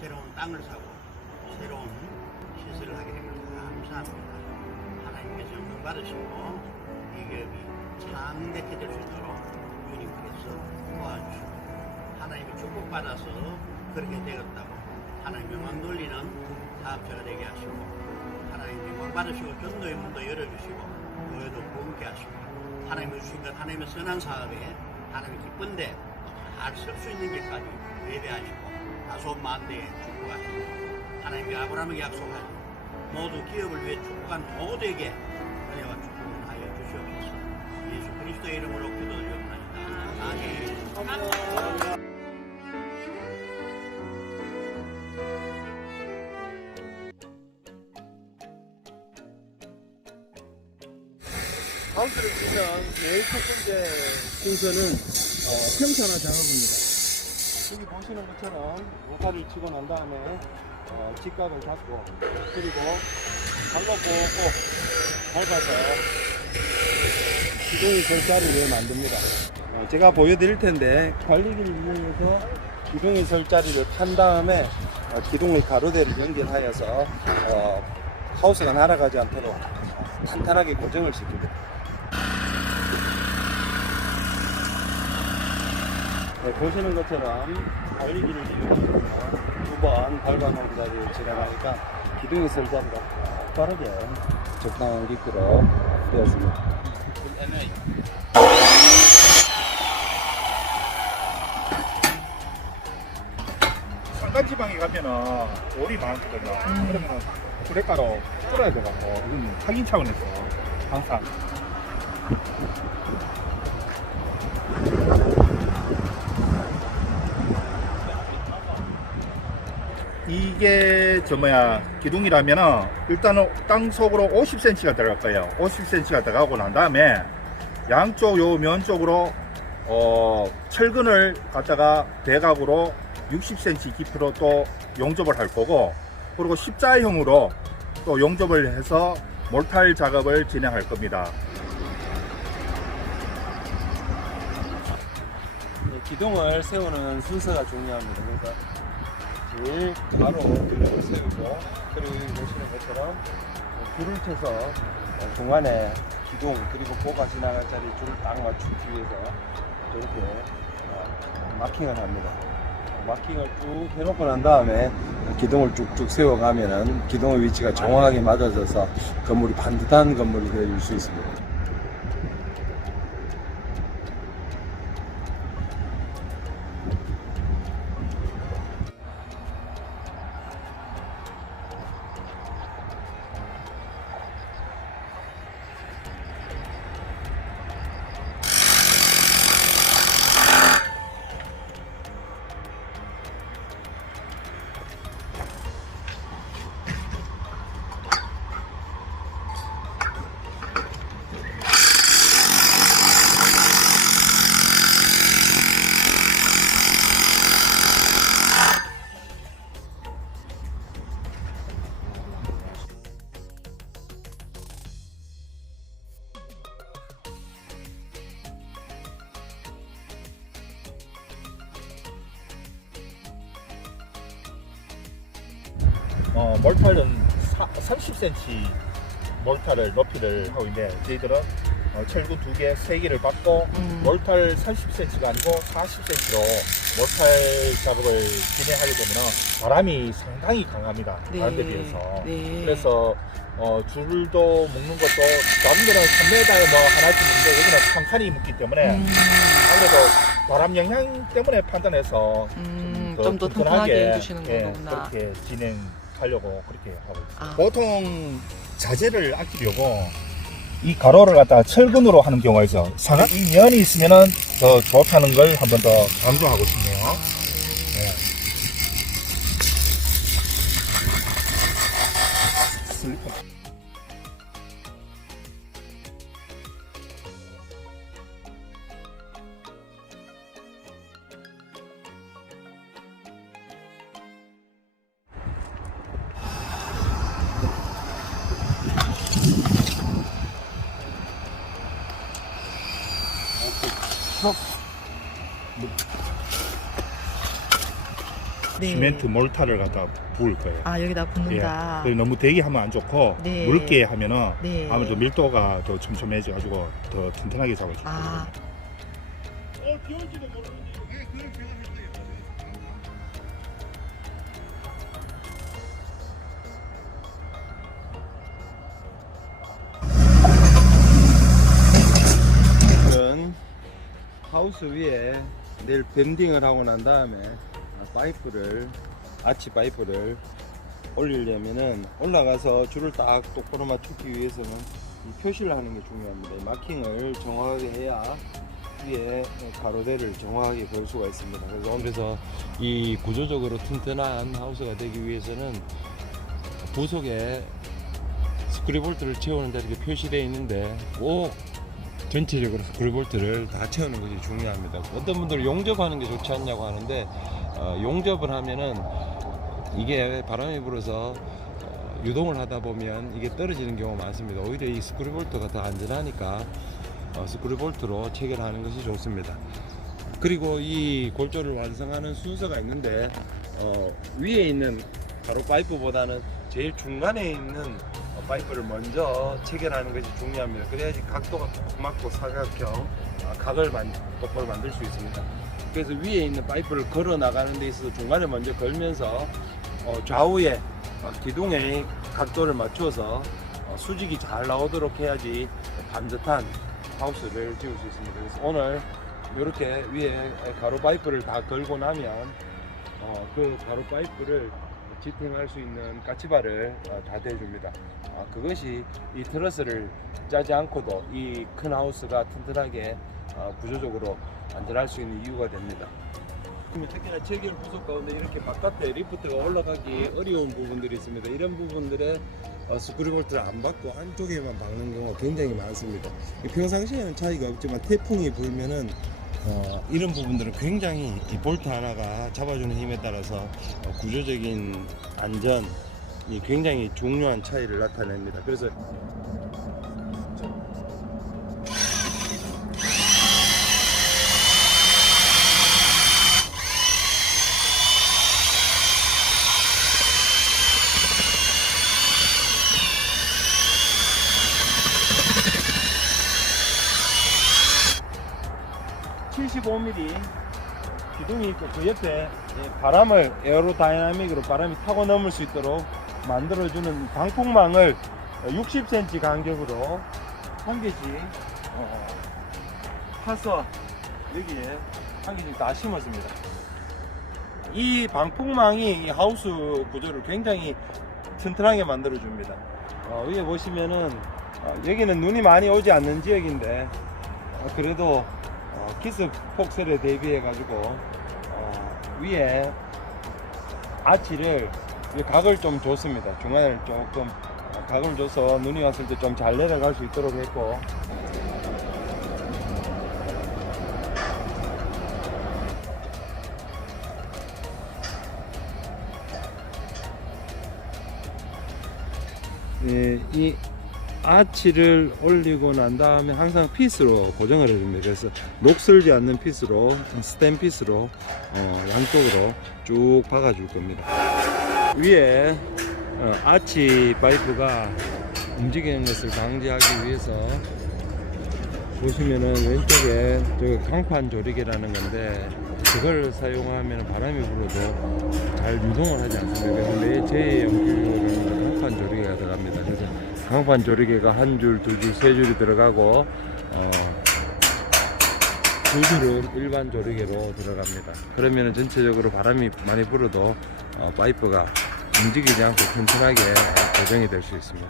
새로운 땅을 사고 새로운 시설을 하게 된 것을 감사합니다. 하나님께서 영광 받으시고 이 기업이 창대해질 수 있도록 주님께서 도와주시고 하나님의 축복받아서 그렇게 되었다고 하나님 영광 돌리는 사업자가 되게 하시고 하나님 영광 받으시고 전도의 문도 열어주시고 교회도 부흥케 하시고 하나님의 주신 것 하나님의 선한 사업에 하나님의 기쁜데 잘 쓸 수 있는 길까지 예배하시고 다소 만대에 축복하시고 하나님이 아브라함에게 약속하시고 모두 기업을 위해 축복한 모두에게 은혜와 축복을 하여 주시옵소서. 예수 그리스도의 이름으로 기도드리옵나이다. 아멘. 하우스를 짓는 제일 첫 번째 순서는 평탄화 작업입니다. 여기 보시는 것처럼 모가를 치고 난 다음에 직각을 잡고 그리고 발로 꼭 밟아서 기둥 설자리를 만듭니다. 제가 보여드릴 텐데 관리기를 이용해서 기둥의 설자리를 판 다음에 기둥의 가로대를 연결하여서 하우스가 날아가지 않도록 탄탄하게 고정을 시킵니다. 보시는 것처럼 관리기를 이용해서 두 번 밟아놓은 자리를 지나가니까 기둥의 설자리가 빠르게 적당한 깊이로 되었습니다. 산간지방에 가면은 돌이 많거든요. 그러면은 브레가로 뚫어야 돼갖고 이건 확인 차원에서 항상 이게 기둥이라면은 일단은 땅 속으로 50cm가 들어갈 거예요. 50cm가 들어가고 난 다음에 양쪽 요 면 쪽으로 철근을 갖다가 대각으로 60cm 깊이로 또 용접을 할 거고, 그리고 십자형으로 또 용접을 해서 몰탈 작업을 진행할 겁니다. 기둥을 세우는 순서가 중요합니다. 그러니까 제일 바로 기둥을 세우고, 그리고 여기 보시는 것처럼 줄을 쳐서 중간에 기둥 그리고 고가 지나갈 자리 줄을 딱 맞추기 위해서 이렇게 마킹을 합니다. 마킹을 쭉 해놓고 난 다음에 기둥을 쭉쭉 세워가면은 기둥의 위치가 정확하게 맞아져서 건물이 반듯한 건물이 되어줄 수 있습니다. 몰탈은 30cm 몰탈을 높이를 하고 있는데 저희들은 철근 2개, 3개를 받고 몰탈 30cm가 아니고 40cm로 몰탈 작업을 진행하게 되면 바람이 상당히 강합니다. 다른 데 비해서. 그래서 줄도 묶는 것도 다른 데는 3m에 뭐 하나씩 묶는데 여기는 칸칸이 묶기 때문에 아무래도 바람 영향 때문에 판단해서 좀 더 튼튼하게 해주시는 거구나. 그렇게 진행하려고 그렇게 하고 있습니다. 보통 자재를 아끼려고 이 가로를 갖다가 철근으로 하는 경우가 있어. 이 면이 있으면은 더 좋다는 걸 한 번 더 강조하고 싶네요. 네. 슬리퍼. 네. 시멘트 몰타를 갖다 부을 거예요. 아, 여기다 예. 붓는다. 그리고 너무 대기 하면 안 좋고 네. 묽게 하면은 네. 아무래도 밀도가 더 촘촘해져 가지고 더 튼튼하게 잡을 수 있거든요. 아, 비올지도 모르는데 왜 그걸 제가 할 거예요? 오늘은 하우스 위에 내일 밴딩을 하고 난 다음에 아치 파이프를 올리려면은 올라가서 줄을 딱 똑바로 맞추기 위해서는 이 표시를 하는 게 중요합니다. 이 마킹을 정확하게 해야 위에 가로대를 정확하게 볼 수가 있습니다. 그래서 이 구조적으로 튼튼한 하우스가 되기 위해서는 부속에 스크류볼트를 채우는 데 이렇게 표시되어 있는데 꼭 전체적으로 스크류볼트를 다 채우는 것이 중요합니다. 어떤 분들은 용접하는 게 좋지 않냐고 하는데 용접을 하면은 이게 바람이 불어서 유동을 하다 보면 이게 떨어지는 경우가 많습니다. 오히려 이 스크류볼트가 더 안전하니까 스크류볼트로 체결하는 것이 좋습니다. 그리고 이 골조를 완성하는 순서가 있는데 위에 있는 가로 파이프보다는 제일 중간에 있는 파이프를 먼저 체결하는 것이 중요합니다. 그래야지 각도가 딱 맞고 사각형 각을 똑바로 만들 수 있습니다. 그래서 위에 있는 파이프를 걸어 나가는 데 있어서 중간에 먼저 걸면서 좌우에 기둥의 각도를 맞춰서 수직이 잘 나오도록 해야지 반듯한 하우스를 지을 수 있습니다. 그래서 오늘 이렇게 위에 가로 파이프를 다 걸고 나면 그 가로 파이프를 지탱할 수 있는 까치발을 다 대줍니다. 그것이 이 트러스를 짜지 않고도 이 큰 하우스가 튼튼하게 구조적으로 안전할 수 있는 이유가 됩니다. 특히나 체결 부속 가운데 이렇게 바깥에 리프트가 올라가기 어려운 부분들이 있습니다. 이런 부분들에 스크류볼트를 안 받고 한쪽에만 박는 경우가 굉장히 많습니다. 평상시에는 차이가 없지만 태풍이 불면은 이런 부분들은 굉장히 이 볼트 하나가 잡아주는 힘에 따라서 구조적인 안전이 굉장히 중요한 차이를 나타냅니다. 그래서 기둥이 있고 그 옆에 바람을 에어로다이나믹으로 바람이 타고 넘을 수 있도록 만들어주는 방풍망을 60cm 간격으로 한 개씩 파서 여기에 한 개씩 다 심었습니다. 이 방풍망이 이 하우스 구조를 굉장히 튼튼하게 만들어줍니다. 위에 보시면은 여기는 눈이 많이 오지 않는 지역인데 그래도 기스 폭설에 대비해 가지고 위에 아치를 각을 좀 줬습니다. 중간을 조금 각을 줘서 눈이 왔을 때 좀 잘 내려갈 수 있도록 했고 이 아치를 올리고 난 다음에 항상 핏으로 고정을 해줍니다. 그래서 녹슬지 않는 핏으로 스텐 핏으로 양쪽으로 쭉 박아줄 겁니다. 위에 아치 파이프가 움직이는 것을 방지하기 위해서 보시면은 왼쪽에 저 강판 조리개라는 건데 그걸 사용하면 바람이 불어도 잘 유동을 하지 않습니다. 그래서 제 연기용으로는 강판 조리개가 들어갑니다. 그래서 강판 조리개가 한 줄, 두 줄, 세 줄이 들어가고 두 줄은 일반 조리개로 들어갑니다. 그러면 전체적으로 바람이 많이 불어도 파이프가 움직이지 않고 튼튼하게 고정이 될 수 있습니다.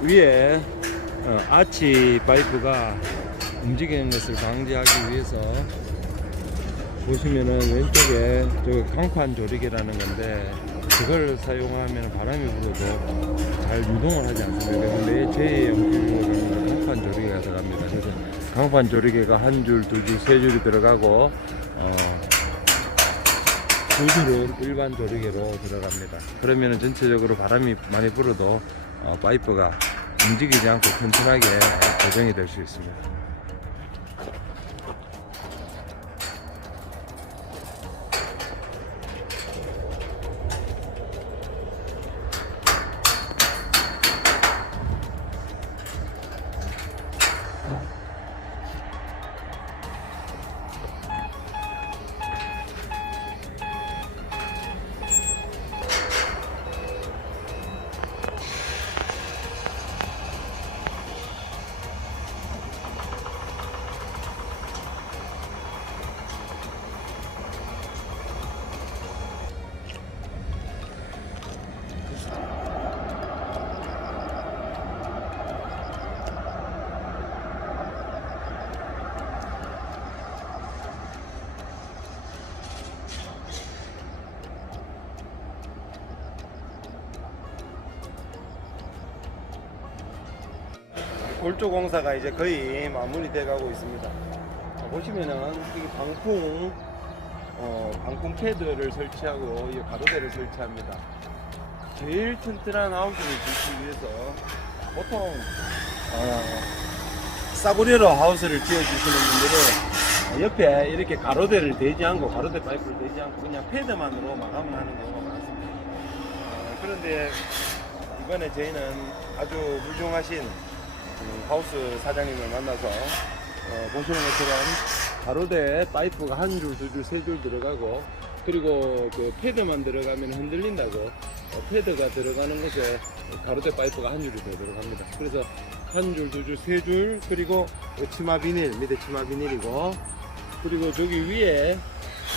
위에 아치 파이프가 움직이는 것을 방지하기 위해서 보시면은 왼쪽에 저 강판 조리개라는 건데 그걸 사용하면 바람이 불어도 잘 유동을 하지 않습니다. 그래서 제 연기용으로는 강판 조리개가 들어갑니다. 그래서 강판 조리개가 한 줄, 두 줄, 세 줄이 들어가고 두 줄은 일반 조리개로 들어갑니다. 그러면 전체적으로 바람이 많이 불어도 파이프가 움직이지 않고 튼튼하게 고정이 될 수 있습니다. 골조 공사가 이제 거의 마무리돼 가고 있습니다. 보시면은 이 방풍 패드를 설치하고 이 가로대를 설치합니다. 제일 튼튼한 하우스를 짓기 위해서 보통 싸구려로 하우스를 지어주시는 분들은 옆에 이렇게 가로대를 대지 않고 가로대 파이프를 대지 않고 그냥 패드만으로 마감을 하는 경우가 많습니다. 그런데 이번에 저희는 아주 훌륭하신 하우스 사장님을 만나서 보시는 것처럼 가로대 파이프가 한 줄, 두 줄, 세 줄 들어가고 그리고 그 패드만 들어가면 흔들린다고 패드가 들어가는 곳에 가로대 파이프가 한 줄이 더 들어갑니다. 그래서 한 줄, 두 줄, 세 줄 그리고 치마 비닐, 밑에 치마 비닐이고 그리고 저기 위에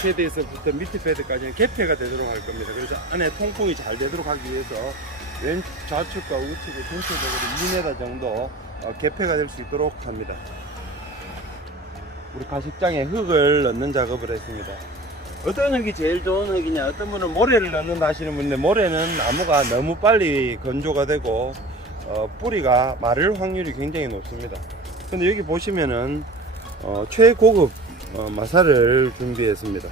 패드에서부터 밑에 패드까지는 개폐가 되도록 할 겁니다. 그래서 안에 통풍이 잘 되도록 하기 위해서 왼 좌측과 우측에 전체적으로 2m 정도 개폐가 될 수 있도록 합니다. 우리 가식장에 흙을 넣는 작업을 했습니다. 어떤 흙이 제일 좋은 흙이냐, 어떤 분은 모래를 넣는다 하시는 분인데 모래는 나무가 너무 빨리 건조가 되고 뿌리가 마를 확률이 굉장히 높습니다. 근데 여기 보시면은 최고급 마사를 준비했습니다.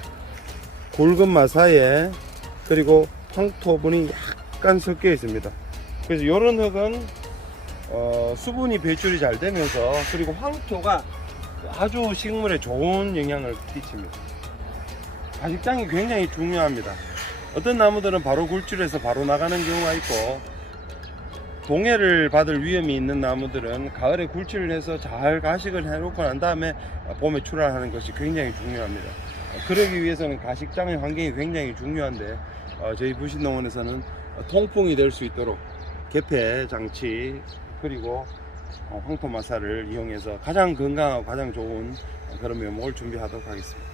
굵은 마사에 그리고 황토분이 약간 섞여 있습니다. 그래서 이런 흙은 수분이 배출이 잘 되면서 그리고 황토가 아주 식물에 좋은 영향을 끼칩니다. 가식장이 굉장히 중요합니다. 어떤 나무들은 바로 굴출해서 바로 나가는 경우가 있고 동해를 받을 위험이 있는 나무들은 가을에 굴출을 해서 잘 가식을 해놓고 난 다음에 봄에 출하하는 것이 굉장히 중요합니다. 그러기 위해서는 가식장의 환경이 굉장히 중요한데 저희 부신농원에서는 통풍이 될 수 있도록 개폐 장치 그리고 황토 마사를 이용해서 가장 건강하고 가장 좋은 그런 묘목을 준비하도록 하겠습니다.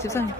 집사님.